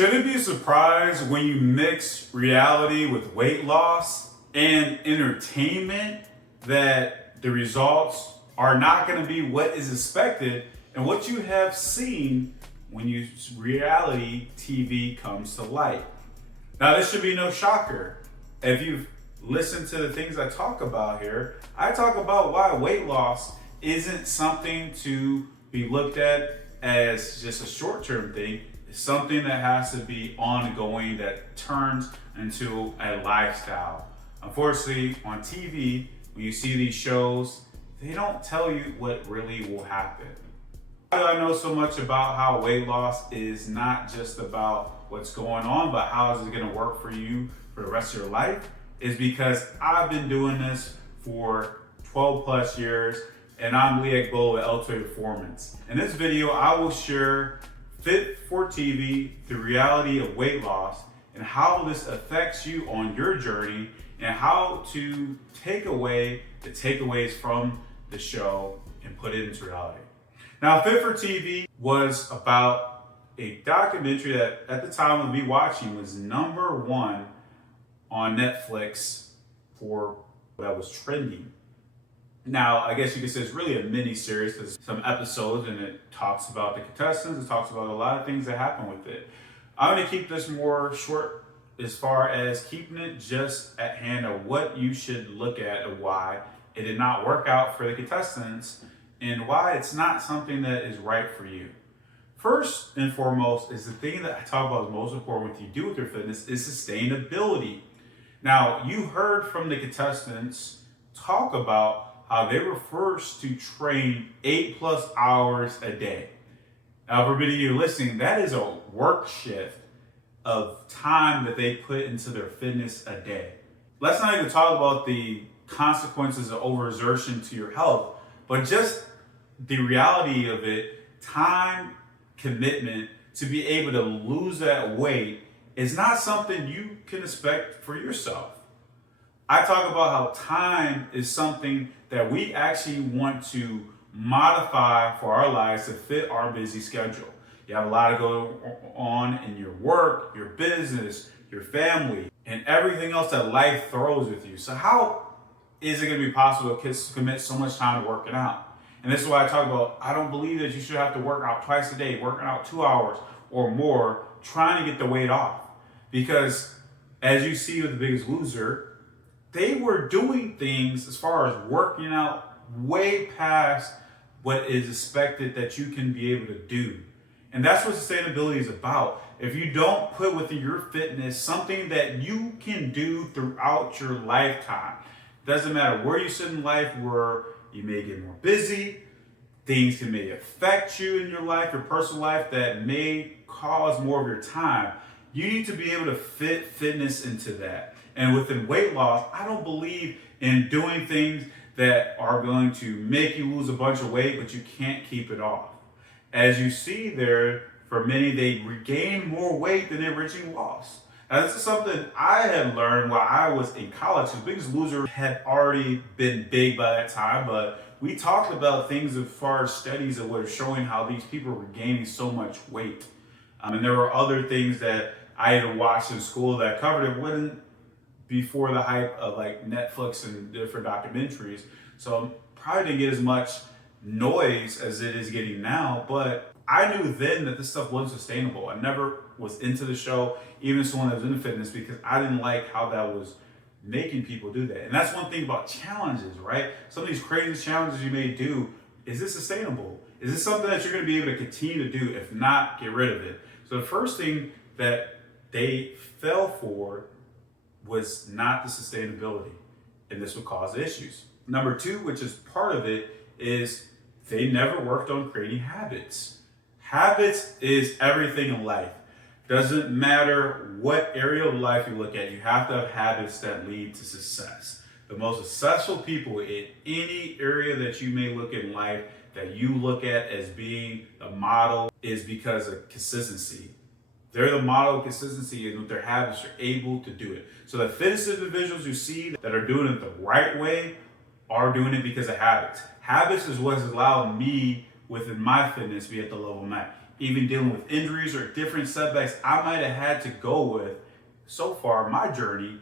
Shouldn't be surprised when you mix reality with weight loss and entertainment that the results are not going to be what is expected and what you have seen when reality TV comes to light. Now, this should be no shocker. If you've listened to the things I talk about here, I talk about why weight loss isn't something to be looked at as just a short-term thing. It's something that has to be ongoing, that turns into a lifestyle. Unfortunately, on TV, when you see these shows, they don't tell you what really will happen. I know so much about how weight loss is not just about what's going on, but how is it going to work for you for the rest of your life, is because I've been doing this for 12 plus years, and I'm Lee Agbohlah with Ultimate Performance. In this video, I will share Fit for TV, the reality of weight loss, and how this affects you on your journey, and how to take away the takeaways from the show and put it into reality. Now, Fit for TV was about a documentary that at the time of me watching was #1 on Netflix for that was trending. Now, I guess you could say it's really a mini series. There's some episodes and it talks about the contestants. It talks about a lot of things that happen with it. I'm going to keep this more short as far as keeping it just at hand of what you should look at and why it did not work out for the contestants and why it's not something that is right for you. First and foremost is the thing that I talk about is most important with you do with your fitness is sustainability. Now, you heard from the contestants talk about how they were forced to train 8+ hours a day. Now, for many of you listening, that is a work shift of time that they put into their fitness a day. Let's not even talk about the consequences of overexertion to your health, but just the reality of it, time, commitment to be able to lose that weight is not something you can expect for yourself. I talk about how time is something that we actually want to modify for our lives to fit our busy schedule. You have a lot to go on in your work, your business, your family, and everything else that life throws with you. So how is it going to be possible to commit so much time to working out? And this is why I talk about, I don't believe that you should have to work out twice a day, working out 2 hours or more, trying to get the weight off. Because as you see with The Biggest Loser, they were doing things as far as working out way past what is expected that you can be able to do. And that's what sustainability is about. If you don't put within your fitness something that you can do throughout your lifetime, doesn't matter where you sit in life, where you may get more busy, things can may affect you in your life, your personal life, that may cause more of your time. You need to be able to fit fitness into that. And within weight loss, I don't believe in doing things that are going to make you lose a bunch of weight, but you can't keep it off. As you see there, for many, they regain more weight than they originally lost. Now, this is something I had learned while I was in college. The Biggest Loser had already been big by that time, but we talked about things as far as studies that were showing how these people were gaining so much weight. And there were other things that I had watched in school that covered it. Wasn't before the hype of like Netflix and different documentaries. So probably didn't get as much noise as it is getting now, but I knew then that this stuff wasn't sustainable. I never was into the show, even someone that was into fitness, because I didn't like how that was making people do that. And that's one thing about challenges, right? Some of these crazy challenges you may do, is this sustainable? Is this something that you're gonna be able to continue to do? If not, get rid of it. So the first thing that they fell for was not the sustainability, and this would cause issues. Number 2, which is part of it, is they never worked on creating habits. Habits is everything in life. Doesn't matter what area of life you look at, you have to have habits that lead to success. The most successful people in any area that you may look in life that you look at as being a model is because of consistency. They're the model of consistency, and with their habits, are able to do it. So the fitness individuals you see that are doing it the right way are doing it because of habits. Habits is what has allowed me within my fitness to be at the level I'm at. even dealing with injuries or different setbacks I might have had to go with so far in my journey,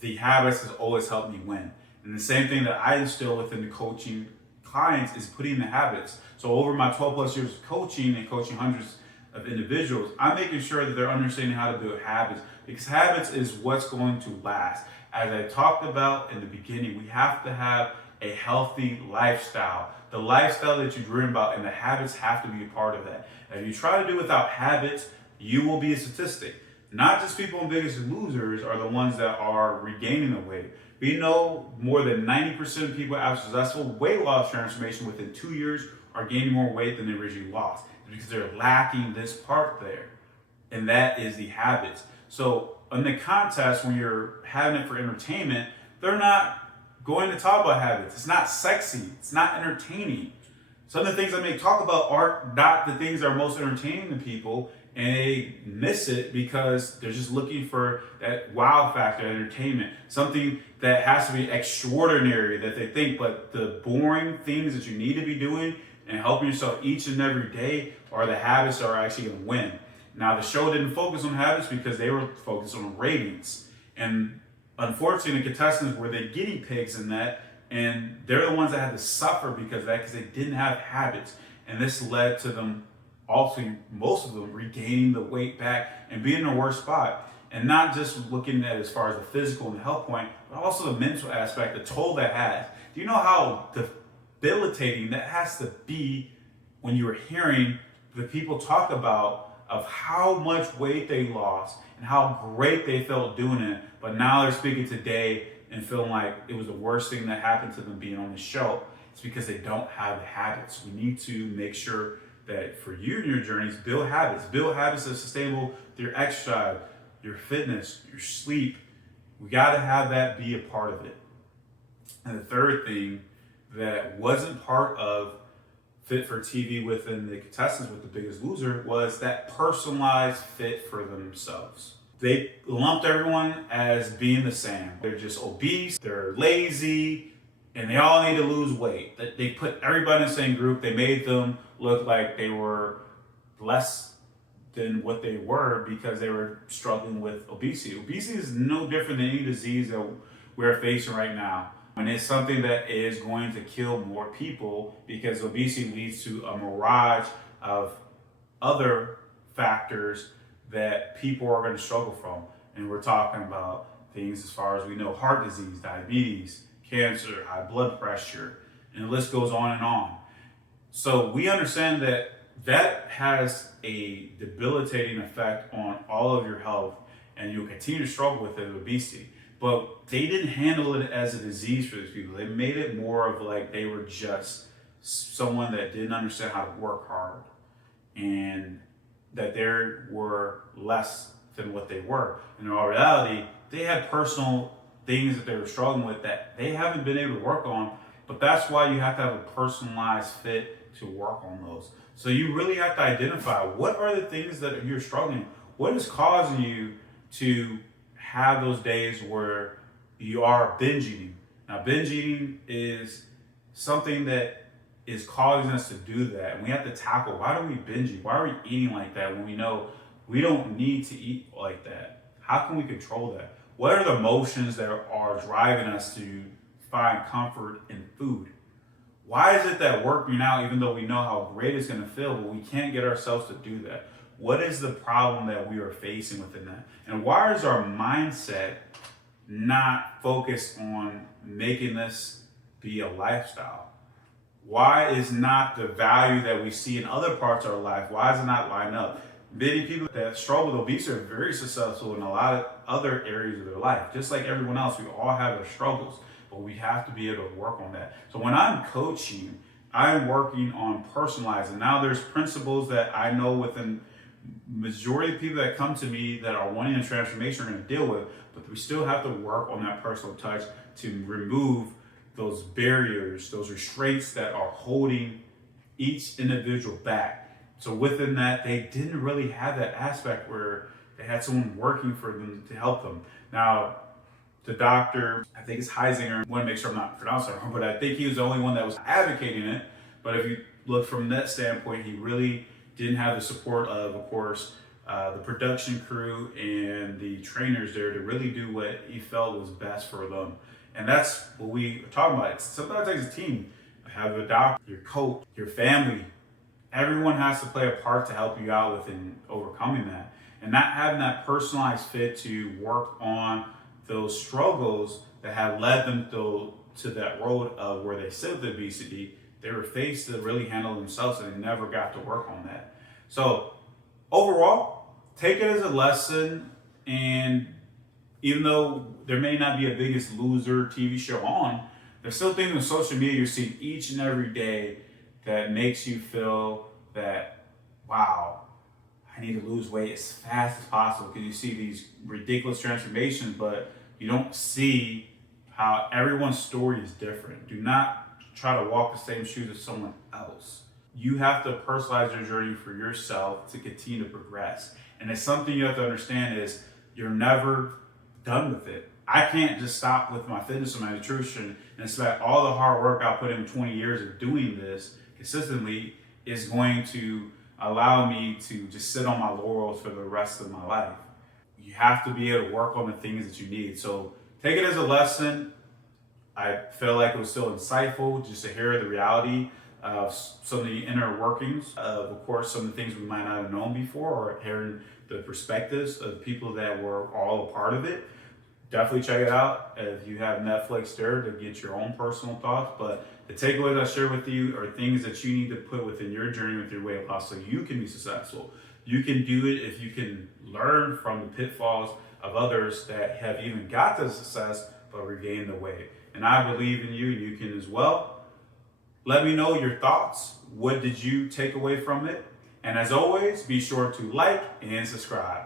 the habits has always helped me win. And the same thing that I instill within the coaching clients is putting the habits. So over my 12 plus years of coaching and coaching hundreds of individuals, I'm making sure that they're understanding how to build habits, because habits is what's going to last. As I talked about in the beginning, we have to have a healthy lifestyle. The lifestyle that you dream about, and the habits have to be a part of that. If you try to do without habits, you will be a statistic. Not just people in Biggest Losers are the ones that are regaining the weight. We know more than 90% of people after successful weight loss transformation within 2 years are gaining more weight than they originally lost. It's because they're lacking this part there, and that is the habits. So in the contest, when you're having it for entertainment, they're not going to talk about habits. It's not sexy. It's not entertaining. Some of the things I may talk about are not the things that are most entertaining to people, and they miss it because they're just looking for that wow factor, entertainment, something that has to be extraordinary that they think, but the boring things that you need to be doing and helping yourself each and every day are the habits that are actually going to win. Now, the show didn't focus on habits because they were focused on ratings. And unfortunately, the contestants were the guinea pigs in that, and they're the ones that had to suffer because of that, because they didn't have habits. And this led to them also, most of them, regaining the weight back and being in a worse spot. And not just looking at as far as the physical and the health point, but also the mental aspect, the toll that has. Do you know how debilitating that has to be when you were hearing the people talk about of how much weight they lost and how great they felt doing it, but now they're speaking today and feeling like it was the worst thing that happened to them being on the show? It's because they don't have the habits. We need to make sure that for you and your journeys, build habits that are sustainable through your exercise, your fitness, your sleep. We got to have that be a part of it. And the third thing that wasn't part of Fit for TV within the contestants with The Biggest Loser was that personalized fit for themselves. They lumped everyone as being the same. They're just obese, they're lazy, and they all need to lose weight. They put everybody in the same group. They made them look like they were less than what they were because they were struggling with obesity. Obesity is no different than any disease that we're facing right now. And it's something that is going to kill more people because obesity leads to a mirage of other factors that people are going to struggle from. And we're talking about things as far as we know: heart disease, diabetes, cancer, high blood pressure, and the list goes on and on. So we understand that that has a debilitating effect on all of your health, and you'll continue to struggle with it, obesity. But they didn't handle it as a disease for these people. They made it more of like they were just someone that didn't understand how to work hard, and that they were less than what they were. In all reality, they had personal things that they were struggling with that they haven't been able to work on, but that's why you have to have a personalized fit to work on those. So you really have to identify what are the things that you're struggling with. What is causing you to have those days where you are binge eating? Now, binge eating is something that is causing us to do that. And we have to tackle, why do we binge eat? Why are we eating like that when we know we don't need to eat like that? How can we control that? What are the emotions that are driving us to find comfort in food? Why is it that working out, even though we know how great it's going to feel, but we can't get ourselves to do that? What is the problem that we are facing within that? And why is our mindset not focused on making this be a lifestyle? Why is not the value that we see in other parts of our life, why does it not line up? Many people that struggle with obesity are very successful in a lot of other areas of their life. Just like everyone else, we all have our struggles, but we have to be able to work on that. So when I'm coaching, I'm working on personalizing. Now there's principles that I know within majority of people that come to me that are wanting a transformation are going to deal with, but we still have to work on that personal touch to remove those barriers, those restraints that are holding each individual back. So within that, they didn't really have that aspect where they had someone working for them to help them. Now, the doctor, I think it's Heisinger, I want to make sure I'm not pronouncing it wrong, but I think he was the only one that was advocating it. But if you look from that standpoint, he really didn't have the support of course, the production crew and the trainers there to really do what he felt was best for them. And that's what we are talking about. Sometimes it takes a team. Have a doctor, your coach, your family. Everyone has to play a part to help you out within overcoming that. And not having that personalized fit to work on those struggles that have led them to that road of where they sit with obesity. They were faced to really handle themselves and they never got to work on that. So overall, take it as a lesson. And even though there may not be a Biggest Loser TV show on, there's still things on social media you're seeing each and every day that makes you feel that, wow, I need to lose weight as fast as possible, because you see these ridiculous transformations, but you don't see how everyone's story is different. Do not try to walk the same shoes as someone else. You have to personalize your journey for yourself to continue to progress. And it's something you have to understand is you're never done with it. I can't just stop with my fitness and my nutrition and expect all the hard work I put in 20 years of doing this consistently is going to allow me to just sit on my laurels for the rest of my life. You have to be able to work on the things that you need. So take it as a lesson. I feel like it was still insightful just to hear the reality of some of the inner workings of course, some of the things we might not have known before, or hearing the perspectives of the people that were all a part of it. Definitely check it out if you have Netflix there to get your own personal thoughts. But the takeaways I share with you are things that you need to put within your journey with your weight loss so you can be successful. You can do it if you can learn from the pitfalls of others that have even got to success but regained the weight. And I believe in you, and you can as well. Let me know your thoughts. What did you take away from it? And as always, be sure to like and subscribe.